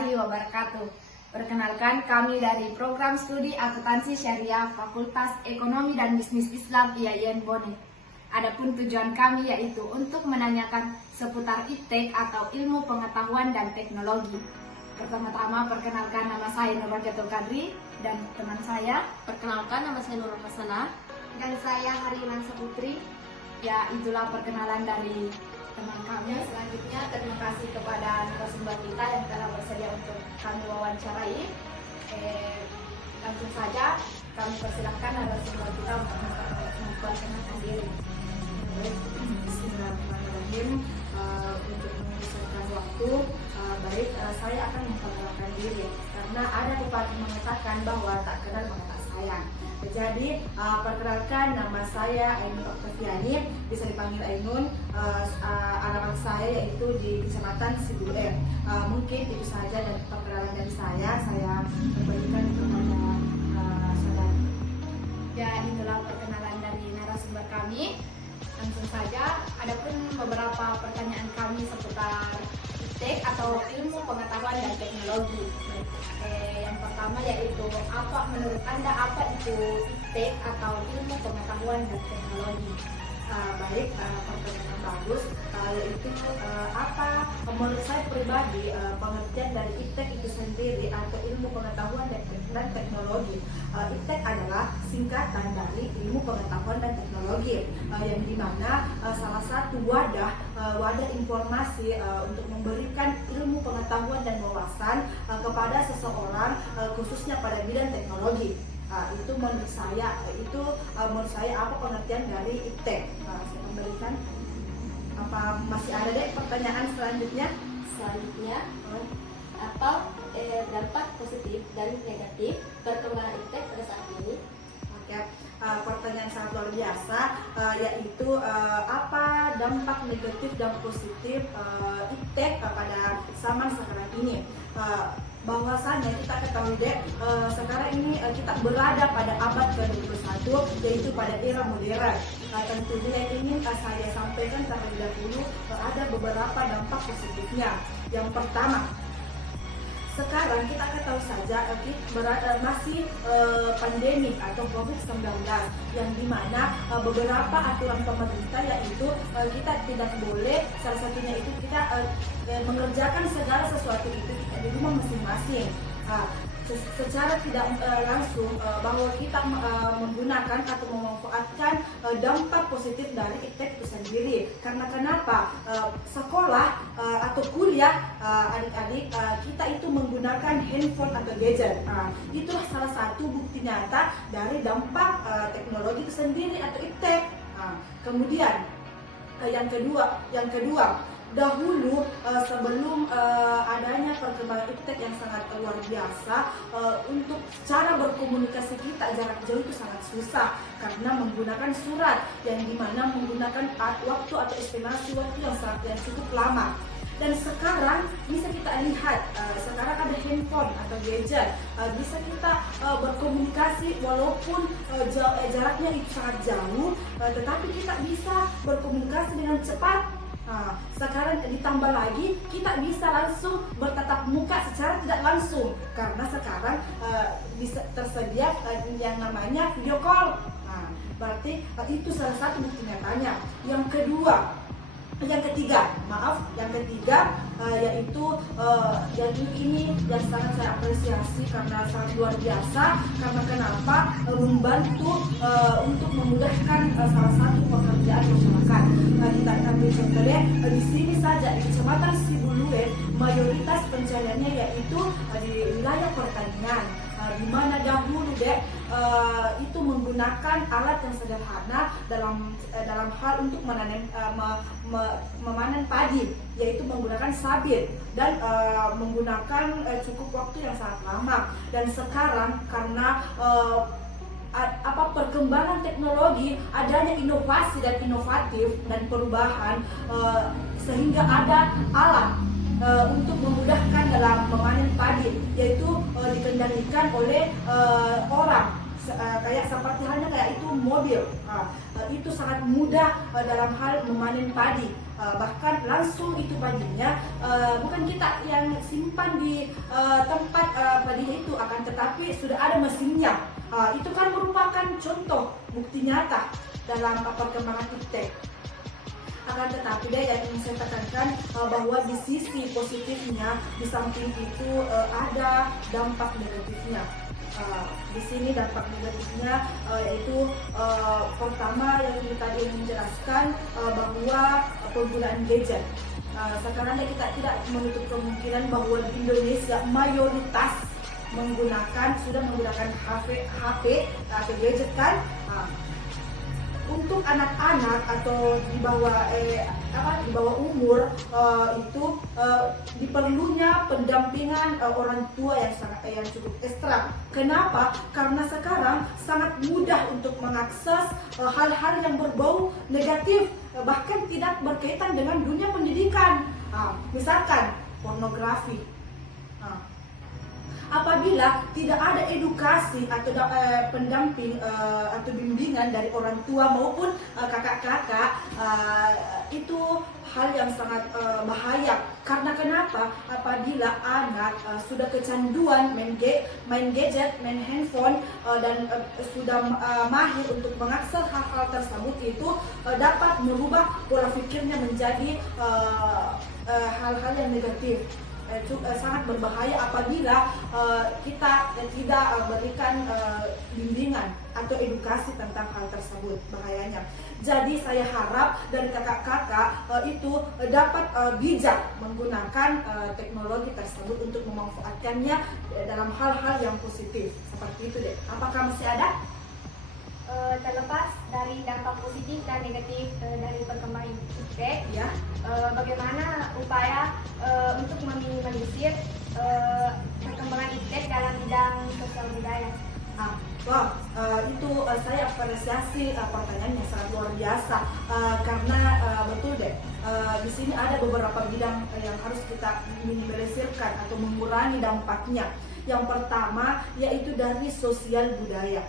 warahmatullahi wabarakatuh. Perkenalkan, kami dari Program Studi Akuntansi Syariah Fakultas Ekonomi dan Bisnis Islam IAIN Bone. Adapun tujuan kami yaitu untuk menanyakan seputar iptek atau ilmu pengetahuan dan teknologi. Pertama-tama perkenalkan, nama saya Nur Rojatul Kadri dan teman saya. Perkenalkan, nama saya Nurul Hasanah. Dan saya Hariman Saputri. Ya, itulah perkenalan dari teman kami. Selanjutnya, terima kasih kepada narasumber kita yang telah bersedia untuk kami wawancarai. Langsung saja kami persilahkan narasumber kita untuk memperkenalkan diri. Bismillahirrahmanirrahim. Untuk mengusirkan waktu, saya akan memperkenalkan diri karena ada pepatah mengatakan bahwa tak kenal maka tak sayang. Jadi perkenalkan, nama saya Ainun Oktaviani, bisa dipanggil Ainun. Alamat saya yaitu di Kecamatan Sibuler. Mungkin itu saja dan perkenalan dari saya berikan kepada saudara. Ya, itulah perkenalan dari narasumber kami. Langsung saja, adapun beberapa pertanyaan kami seputar iptek atau ilmu pengetahuan dan teknologi. Yang pertama yaitu, menurut Anda apa itu iptek atau ilmu pengetahuan dan teknologi? Pertanyaan bagus. Yaitu menurut saya pribadi, pengertian dari iptek itu sendiri atau ilmu pengetahuan dan teknologi. Iptek adalah singkatan dari ilmu pengetahuan dan teknologi, yang dimana salah satu wadah informasi untuk memberikan ilmu pengetahuan dan wawasan kepada seseorang, khususnya pada bidang teknologi. Itu menurut saya apa pengertian dari iptek. Saya memberikan. Apa masih ada deh pertanyaan selanjutnya? Apa dampak positif dan negatif perkembangan iptek pada saat ini? Oke, pertanyaan sangat luar biasa, yaitu apa dampak negatif dan positif iptek pada zaman sekarang ini. Bahwasannya kita ketahui deh, sekarang ini kita berada pada abad ke-21, yaitu pada era modern. Tentunya yang ingin saya sampaikan terlebih dahulu, ada beberapa dampak positifnya. Yang pertama, sekarang kita ketahui saja masih pandemi atau COVID-19, yang dimana beberapa aturan pemerintah yaitu kita tidak boleh, salah satunya itu kita mengerjakan segala sesuatu itu kita di rumah masing-masing. Secara tidak langsung bahwa kita menggunakan atau memanfaatkan dampak positif dari iptek itu sendiri. Karena kenapa? Sekolah atau kuliah adik-adik kita itu menggunakan handphone atau gadget. Itulah salah satu bukti nyata dari dampak teknologi itu sendiri atau iptek. Kemudian yang kedua, dahulu sebelum adanya perkembangan iptek yang sangat luar biasa, untuk cara berkomunikasi kita jarak jauh itu sangat susah karena menggunakan surat, yang dimana menggunakan waktu atau estimasi waktu yang cukup lama. Dan sekarang bisa kita lihat, sekarang ada handphone atau gadget, bisa kita berkomunikasi walaupun jaraknya itu sangat jauh, tetapi kita bisa berkomunikasi dengan cepat. Sekarang ditambah lagi kita bisa langsung bertatap muka secara tidak langsung karena sekarang bisa tersedia yang namanya video call. Berarti itu salah satu bukti nyatanya. Yang ketiga yaitu ini yang sangat saya apresiasi karena sangat luar biasa. Karena kenapa? Membantu untuk memudahkan salah satu pekerjaan masyarakat. Kita ambil contohnya di sini saja di Kecamatan Sibuluer, mayoritas pencariannya yaitu di wilayah pertanian, di mana dahulu itu menggunakan alat yang sederhana dalam hal untuk memanen padi, yaitu menggunakan sabit dan menggunakan cukup waktu yang sangat lama. Dan sekarang karena perkembangan teknologi, adanya inovasi dan inovatif dan perubahan, sehingga ada alat untuk memudahkan dalam memanen padi, yaitu dikendalikan oleh orang. kayak seperti halnya kayak itu mobil. Itu sangat mudah dalam hal memanen padi. Bahkan langsung itu padinya bukan kita yang simpan di tempat padinya itu, akan tetapi sudah ada mesinnya. Itu kan merupakan contoh bukti nyata dalam perkembangan iptek. Akan tetapi deh yang ingin saya tekankan bahwa di sisi positifnya, di samping itu ada dampak negatifnya. Di sini dampak negatifnya yaitu pertama yang kita ingin menjelaskan bahwa penggunaan gadget. Sekarang kita tidak menutup kemungkinan bahwa di Indonesia mayoritas sudah menggunakan HP atau gadget kan. Untuk anak-anak atau di bawah umur itu diperlunya pendampingan orang tua yang cukup ekstra. Kenapa? Karena sekarang sangat mudah untuk mengakses hal-hal yang berbau negatif, bahkan tidak berkaitan dengan dunia pendidikan. Misalkan pornografi. Apabila tidak ada edukasi atau pendamping atau bimbingan dari orang tua maupun kakak-kakak, itu hal yang sangat bahaya. Karena kenapa? Apabila anak sudah kecanduan main gadget, main handphone, dan sudah mahir untuk mengakses hal-hal tersebut, itu dapat merubah pola pikirnya menjadi hal-hal yang negatif. Sangat berbahaya apabila kita tidak berikan bimbingan atau edukasi tentang hal tersebut, bahayanya. Jadi saya harap dari kakak-kakak itu dapat bijak menggunakan teknologi tersebut untuk memanfaatkannya dalam hal-hal yang positif. Seperti itu deh. Apakah masih ada? Terlepas dari dampak positif dan negatif dari perkembangan iptek, Ya. Bagaimana upaya untuk meminimalisir perkembangan iptek dalam bidang sosial budaya? Itu saya apresiasi pertanyaannya sangat luar biasa, karena betul deh, di sini ada beberapa bidang yang harus kita minimalisirkan atau mengurangi dampaknya. Yang pertama yaitu dari sosial budaya.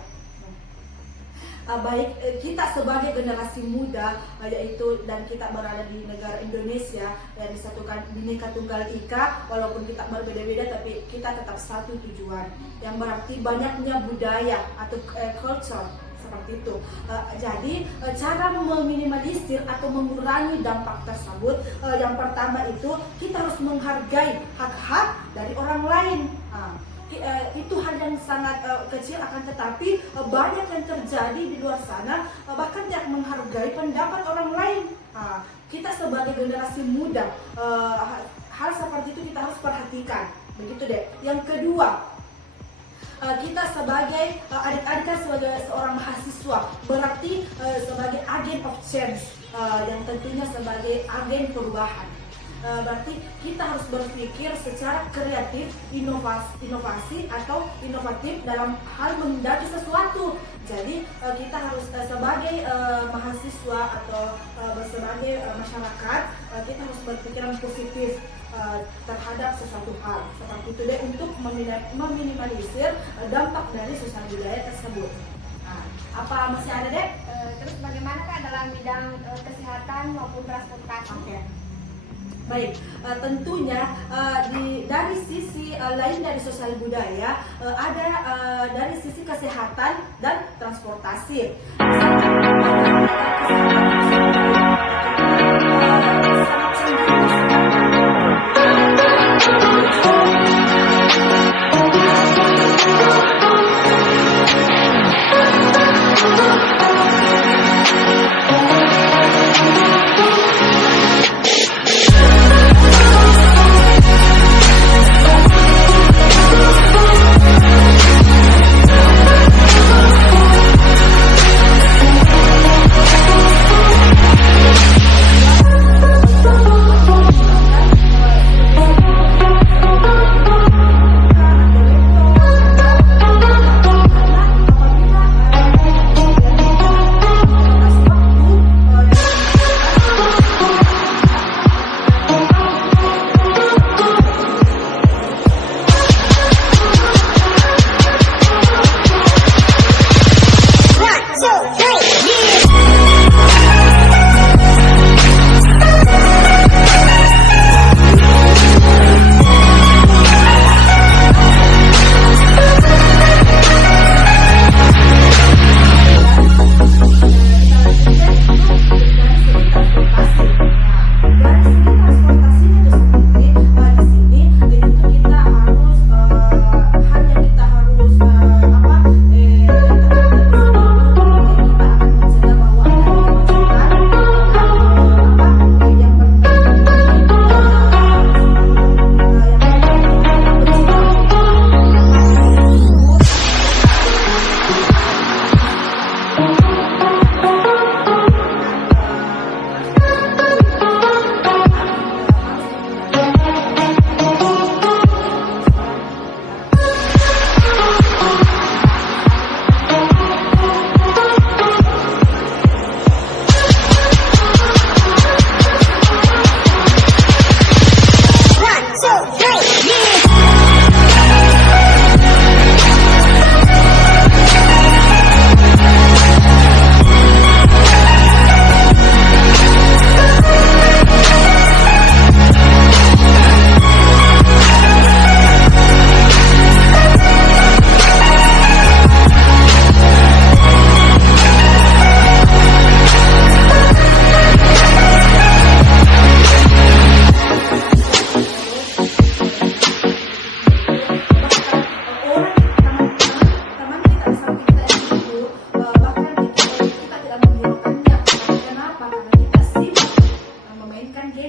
Baik kita sebagai generasi muda, yaitu dan kita berada di negara Indonesia yang disatukan Bhinneka Tunggal Ika, walaupun kita berbeda-beda tapi kita tetap satu tujuan, yang berarti banyaknya budaya atau culture seperti itu. Jadi cara meminimalisir atau mengurangi dampak tersebut, yang pertama itu kita harus menghargai hak-hak dari orang lain. Itu hal yang sangat kecil, akan tetapi banyak yang terjadi di luar sana, bahkan tidak menghargai pendapat orang lain. Kita sebagai generasi muda, hal seperti itu kita harus perhatikan, begitu deh. Yang kedua, kita sebagai adik-adik kan sebagai seorang mahasiswa, berarti sebagai agen of change, yang tentunya sebagai agen perubahan. Berarti kita harus berpikir secara kreatif, inovasi atau inovatif dalam hal menghadapi sesuatu. Jadi kita harus sebagai mahasiswa atau sebagai masyarakat, kita harus berpikiran positif terhadap sesuatu hal seperti itu deh, untuk meminimalisir dampak dari sosial budaya tersebut. Apa masih ada deh? Terus bagaimanakah dalam bidang kesehatan maupun transportasi? Oke. Baik, tentunya dari sisi lain dari sosial budaya, ada dari sisi kesehatan dan transportasi.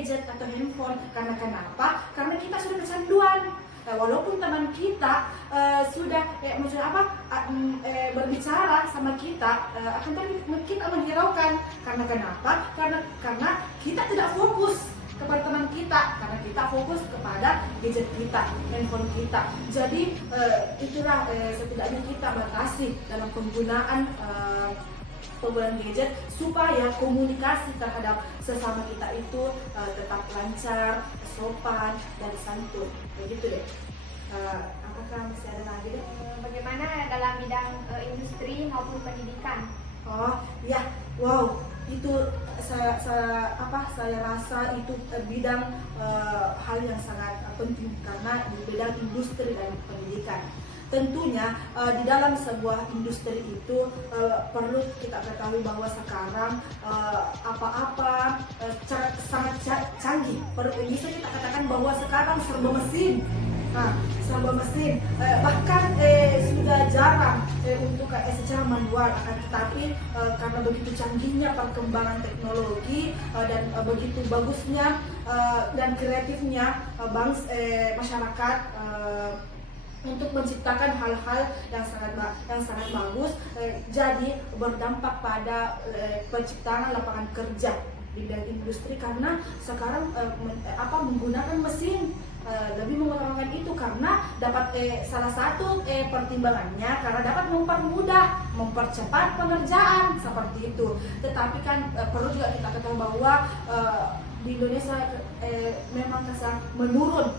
gadget atau handphone. Karena kenapa? Karena kita sudah kecanduan. Walaupun teman kita sudah berbicara sama kita, akan tapi kita menghiraukan. Karena kenapa? Karena kita tidak fokus kepada teman kita, karena kita fokus kepada gadget kita, handphone kita. Jadi itulah setidaknya kita batasi dalam penggunaan gadget supaya komunikasi terhadap sesama kita itu tetap lancar, sopan, dan santun. Begitu deh. Apakah masih ada lagi deh? Bagaimana dalam bidang industri maupun pendidikan? Oh ya, wow, itu saya rasa itu bidang hal yang sangat penting karena di bidang industri dan pendidikan. Tentunya di dalam sebuah industri itu perlu kita ketahui bahwa sekarang sangat canggih. Bisa kita katakan bahwa sekarang serba mesin. Serba mesin, bahkan sudah jarang untuk secara manual, akan tetapi karena begitu canggihnya perkembangan teknologi dan begitu bagusnya dan kreatifnya masyarakat untuk menciptakan hal-hal yang sangat bagus, jadi berdampak pada penciptaan lapangan kerja di bidang industri karena sekarang menggunakan mesin. Lebih mengutamakan itu karena dapat salah satu pertimbangannya karena dapat mempercepat pengerjaan seperti itu. Tetapi kan perlu juga kita ketahui bahwa di Indonesia memang sangat menurun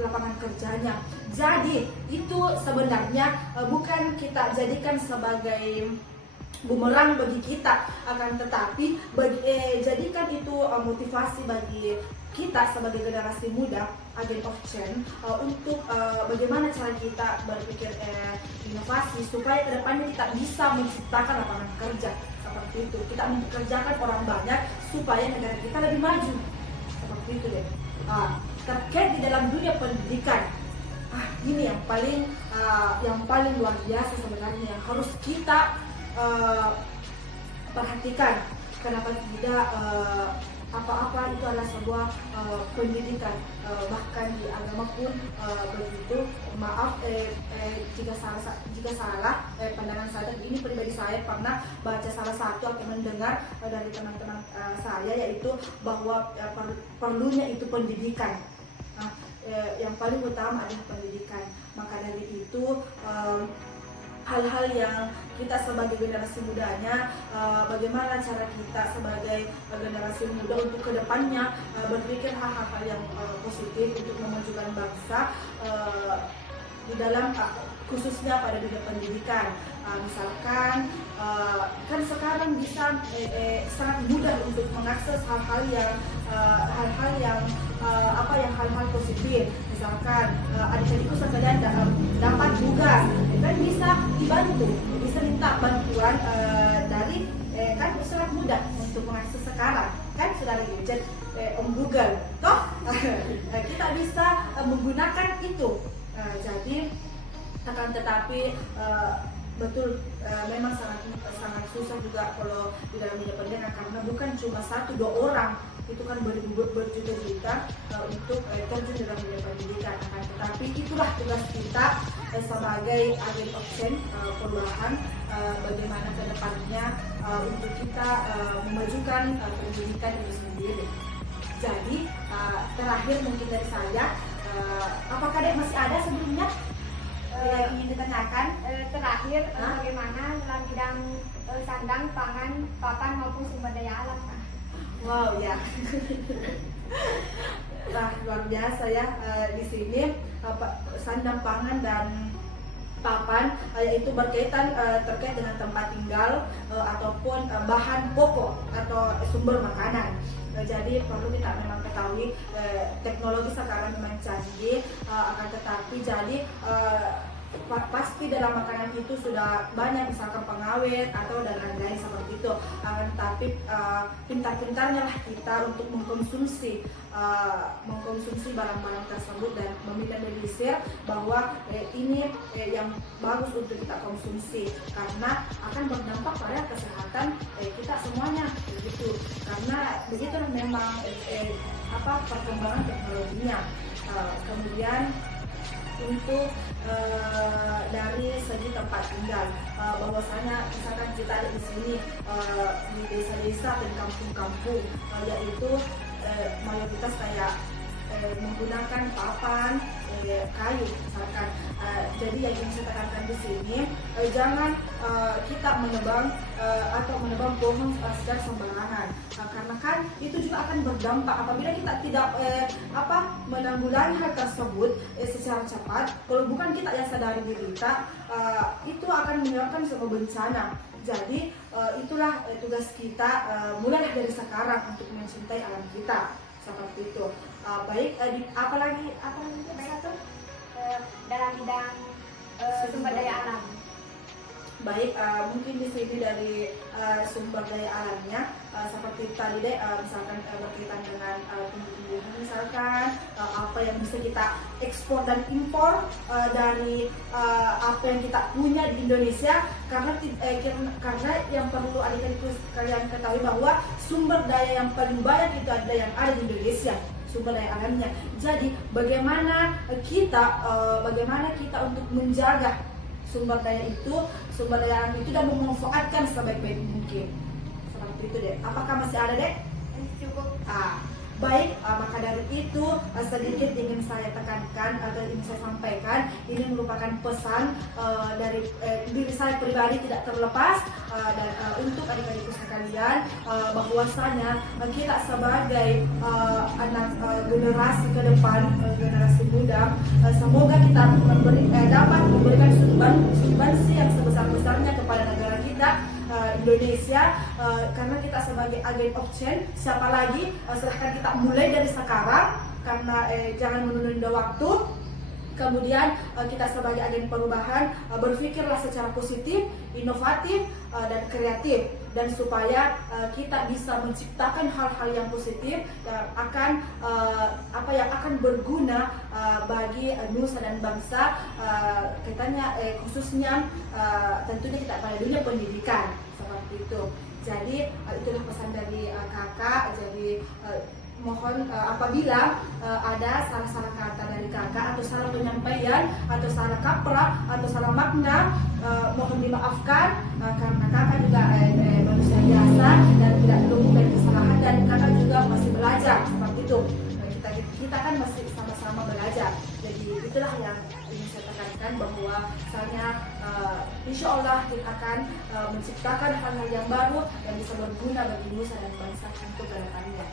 lapangan kerjanya. Jadi itu sebenarnya bukan kita jadikan sebagai bumerang bagi kita, akan tetapi jadikan itu motivasi bagi kita sebagai generasi muda, agent of change, untuk bagaimana cara kita berpikir inovasi supaya kedepannya kita bisa menciptakan lapangan kerja seperti itu. Kita mempekerjakan orang banyak supaya negara kita lebih maju seperti itu deh. Terkait di dalam dunia pendidikan, ini yang paling luar biasa sebenarnya yang harus kita perhatikan. Kenapa tidak apa-apa itu adalah sebuah pendidikan, bahkan di agama pun begitu. Maaf jika salah pandangan saya. Ini pribadi saya pernah baca salah satu atau mendengar dari teman-teman saya, yaitu bahwa perlunya itu pendidikan. Yang paling utama adalah pendidikan. Maka dari itu hal-hal yang kita sebagai generasi mudanya, bagaimana cara kita sebagai generasi muda untuk kedepannya berpikir hal-hal yang positif untuk memajukan bangsa di dalam khususnya pada dunia pendidikan. Misalkan kan sekarang bisa sangat mudah untuk mengakses hal-hal yang positif. Misalkan adik-adikku sekalian dapat tugas, kan bisa dibantu, bisa minta bantuan dari kan sangat mudah untuk mengakses sekarang, kan sudah ada gadget Google, toh kita bisa menggunakan itu. Jadi akan tetapi betul memang sangat susah juga kalau di dalam dunia pendidikan karena bukan cuma 1-2 orang, itu kan berjuta-juta untuk terjun dalam dunia pendidikan. Tetapi itulah tugas kita sebagai agen of change perubahan, bagaimana ke depannya untuk kita memajukan pendidikan itu sendiri. Jadi terakhir mungkin dari saya, apakah Dek masih ada sebelumnya ingin ditanyakan? Terakhir, bagaimana dalam bidang sandang, pangan, papan maupun sumber daya alam? Wow ya, luar biasa ya. Di sini sandang, pangan dan papan yaitu berkaitan terkait dengan tempat tinggal ataupun bahan pokok atau sumber makanan. Jadi perlu kita memang ketahui teknologi sekarang memang canggih, akan tetapi jadi pasti dalam makanan itu sudah banyak misalkan pengawet atau dan lain-lain seperti itu. Tapi pintar-pintarnya lah kita untuk mengkonsumsi barang-barang tersebut dan meminimalisir bahwa ini yang bagus untuk kita konsumsi karena akan berdampak pada kesehatan kita semuanya begitu. Karena begitu memang perkembangan teknologinya. Kemudian untuk dari segi tempat tinggal, bahwasanya misalkan kita ada di sini di desa-desa dan kampung-kampung, yaitu mayoritas kayak menggunakan papan kayu misalkan. Jadi yang ingin saya tekankan di sini, jangan kita menebang atau menebang pohon secara sembarangan, karena kan itu juga akan berdampak apabila kita tidak menanggulangi hal tersebut secara cepat. Kalau bukan kita yang sadari diri kita, itu akan menyebabkan sebuah bencana. Jadi itulah tugas kita, mulailah dari sekarang untuk mencintai alam kita seperti itu. Baik, apalagi satu dalam bidang sumber daya alam. Baik, mungkin di sini dari sumber daya alamnya, seperti tadi deh, misalkan berkaitan dengan tumbuh-tumbuhan, misalkan apa yang bisa kita ekspor dan impor dari apa yang kita punya di Indonesia, karena yang perlu adik-adik kalian ketahui bahwa sumber daya yang paling banyak itu adalah yang ada di Indonesia, sumber daya alamnya. Jadi bagaimana kita untuk menjaga sumber daya alam itu dan memanfaatkan sebaik-baik mungkin. Seperti itu deh. Apakah masih ada deh? Cukup. Baik, maka dari itu sedikit ingin saya tekankan atau ingin saya sampaikan, ini merupakan pesan dari diri saya pribadi tidak terlepas dan untuk adik-adik sekalian, bahwasanya kita sebagai anak generasi ke depan, generasi muda, semoga kita dapat memberikan sumbangsi yang sebesar-besarnya kepada negara kita Indonesia, karena kita sebagai agen of change. Siapa lagi, silahkan kita mulai dari sekarang, karena jangan menunda waktu. Kemudian kita sebagai agen perubahan berpikirlah secara positif, inovatif, dan kreatif, dan supaya kita bisa menciptakan hal-hal yang positif yang akan berguna bagi nusa dan bangsa, khususnya tentunya kita pada dunia pendidikan seperti itu. Jadi itulah pesan dari kakak. Jadi mohon apabila ada salah-salah kata dari kakak atau salah penyampaian atau salah kaprah atau salah makna, mohon dimaafkan, karena kakak juga manusia biasa dan tidak luput dari kesalahan, dan kakak juga masih belajar seperti itu. Kita kan masih sama-sama belajar. Jadi itulah yang ingin saya tekankan, bahwa misalnya insya Allah kita akan menciptakan hal-hal yang baru yang bisa berguna bagi nusa dan bangsa untuk kedepannya.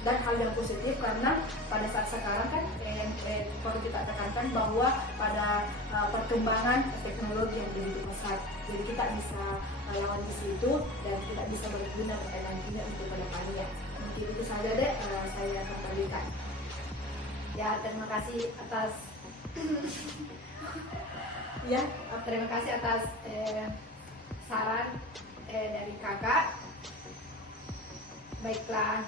Dan hal yang positif, karena pada saat sekarang kan perlu kita tekankan bahwa pada perkembangan teknologi yang begitu pesat, jadi kita bisa lawan di situ dan kita bisa berguna pada nantinya untuk kedepannya. Mungkin itu saja deh, saya kembalikan. Ya, terima kasih atas saran dari kakak. Baiklah,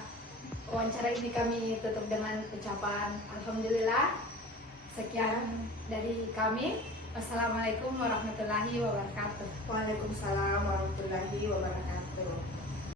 wawancara ini kami tutup dengan ucapan alhamdulillah. Sekian dari kami. Wassalamualaikum warahmatullahi wabarakatuh. Waalaikumsalam warahmatullahi wabarakatuh.